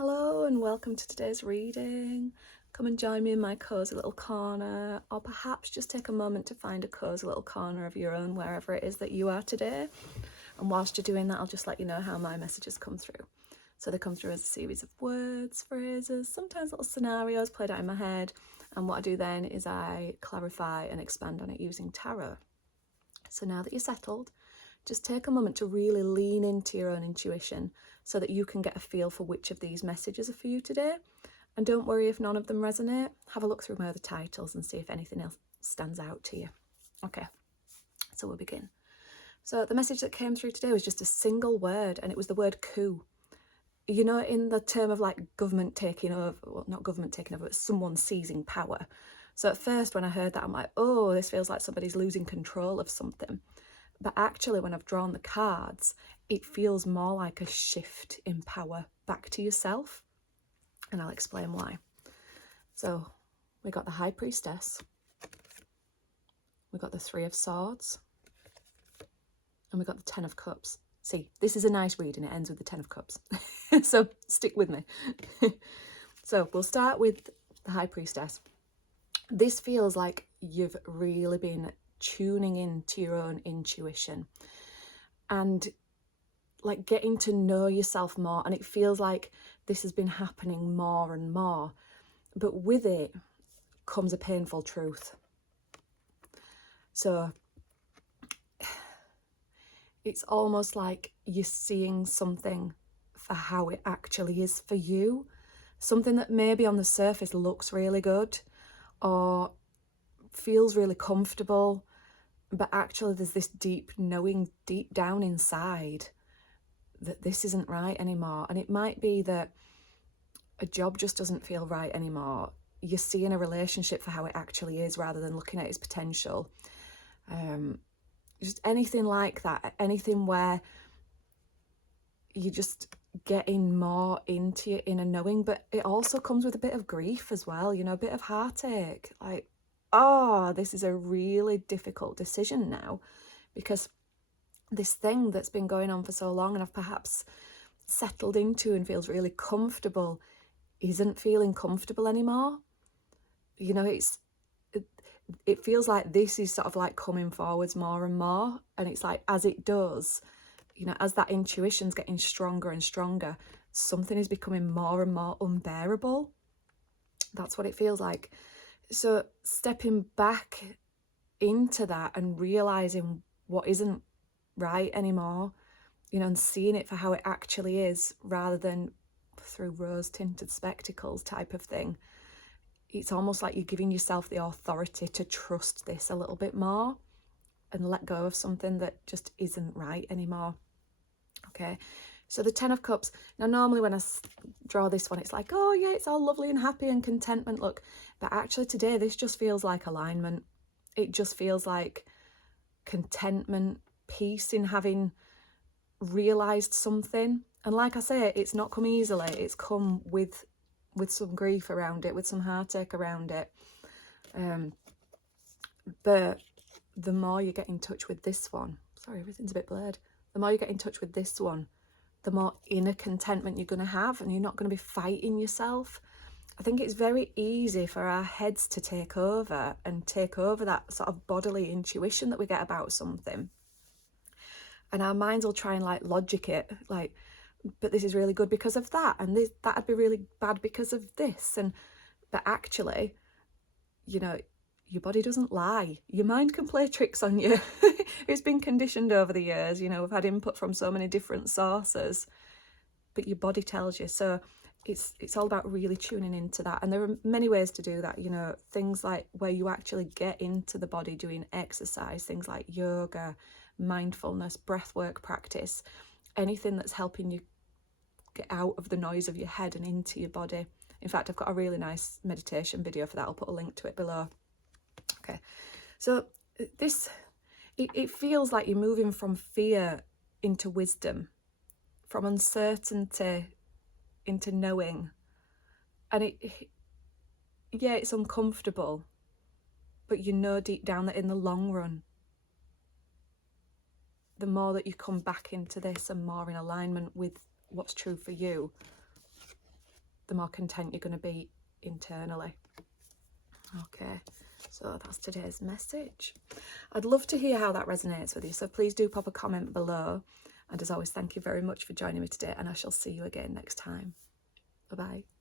Hello and welcome to today's reading. Come and join me in my cozy little corner, or perhaps just take a moment to find a cozy little corner of your own wherever it is that you are today. And whilst you're doing that, I'll just let you know how my messages come through. So they come through as a series of words, phrases, sometimes little scenarios played out in my head. And what I do then is I clarify and expand on it using tarot. So now that you're settled, just take a moment to really lean into your own intuition so that you can get a feel for which of these messages are for you today. And don't worry if none of them resonate. Have a look through my other titles and see if anything else stands out to you. Okay, so we'll begin. So the message that came through today was just a single word, and it was the word coup. You know, in the term of like government taking over, well, not government taking over, but someone seizing power. So at first when I heard that, I'm like, oh, this feels like somebody's losing control of something. But actually, when I've drawn the cards, it feels more like a shift in power back to yourself. And I'll explain why. So we got the High Priestess. We got the Three of Swords. And we got the Ten of Cups. See, this is a nice reading. It ends with the Ten of Cups. So stick with me. So we'll start with the High Priestess. This feels like you've really been tuning into your own intuition and like getting to know yourself more, and it feels like this has been happening more and more, but with it comes a painful truth. So it's almost like you're seeing something for how it actually is for you, something that maybe on the surface looks really good or feels really comfortable, but actually there's this deep knowing deep down inside that this isn't right anymore. And it might be that a job just doesn't feel right anymore. You're seeing a relationship for how it actually is rather than looking at its potential. Just anything like that, anything where you just getting more into your inner knowing, but it also comes with a bit of grief as well, you know, a bit of heartache. Like, oh, this is a really difficult decision now, because this thing that's been going on for so long and I've perhaps settled into and feels really comfortable isn't feeling comfortable anymore. You know, it feels like this is sort of like coming forwards more and more, and it's like as it does, you know, as that intuition's getting stronger and stronger, something is becoming more and more unbearable. That's what it feels like. So stepping back into that and realizing what isn't right anymore, you know, and seeing it for how it actually is rather than through rose-tinted spectacles type of thing. It's almost like you're giving yourself the authority to trust this a little bit more and let go of something that just isn't right anymore. Okay, so the Ten of Cups. Now, normally when I draw this one, it's like, oh yeah, it's all lovely and happy and contentment, look. But actually today, this just feels like alignment. It just feels like contentment, peace in having realised something. And like I say, it's not come easily. It's come with some grief around it, with some heartache around it. But the more you get in touch with this one, sorry, everything's a bit blurred. The more you get in touch with this one, the more inner contentment you're going to have, and you're not going to be fighting yourself. I think it's very easy for our heads to take over that sort of bodily intuition that we get about something. And our minds will try and like logic it, like, but this is really good because of that, and this that'd be really bad because of this. But actually, you know, your body doesn't lie. Your mind can play tricks on you. It's been conditioned over the years, you know, we've had input from so many different sources, but your body tells you. So it's all about really tuning into that. And there are many ways to do that, you know, things like where you actually get into the body doing exercise, things like yoga, mindfulness, breathwork practice, anything that's helping you get out of the noise of your head and into your body. In fact, I've got a really nice meditation video for that. I'll put a link to it below. Okay, so this, it feels like you're moving from fear into wisdom, from uncertainty into knowing. And yeah, it's uncomfortable, but you know deep down that in the long run, the more that you come back into this and more in alignment with what's true for you, the more content you're going to be internally. Okay, so that's today's message. I'd love to hear how that resonates with you, so please do pop a comment below. And as always, thank you very much for joining me today, and I shall see you again next time. Bye-bye.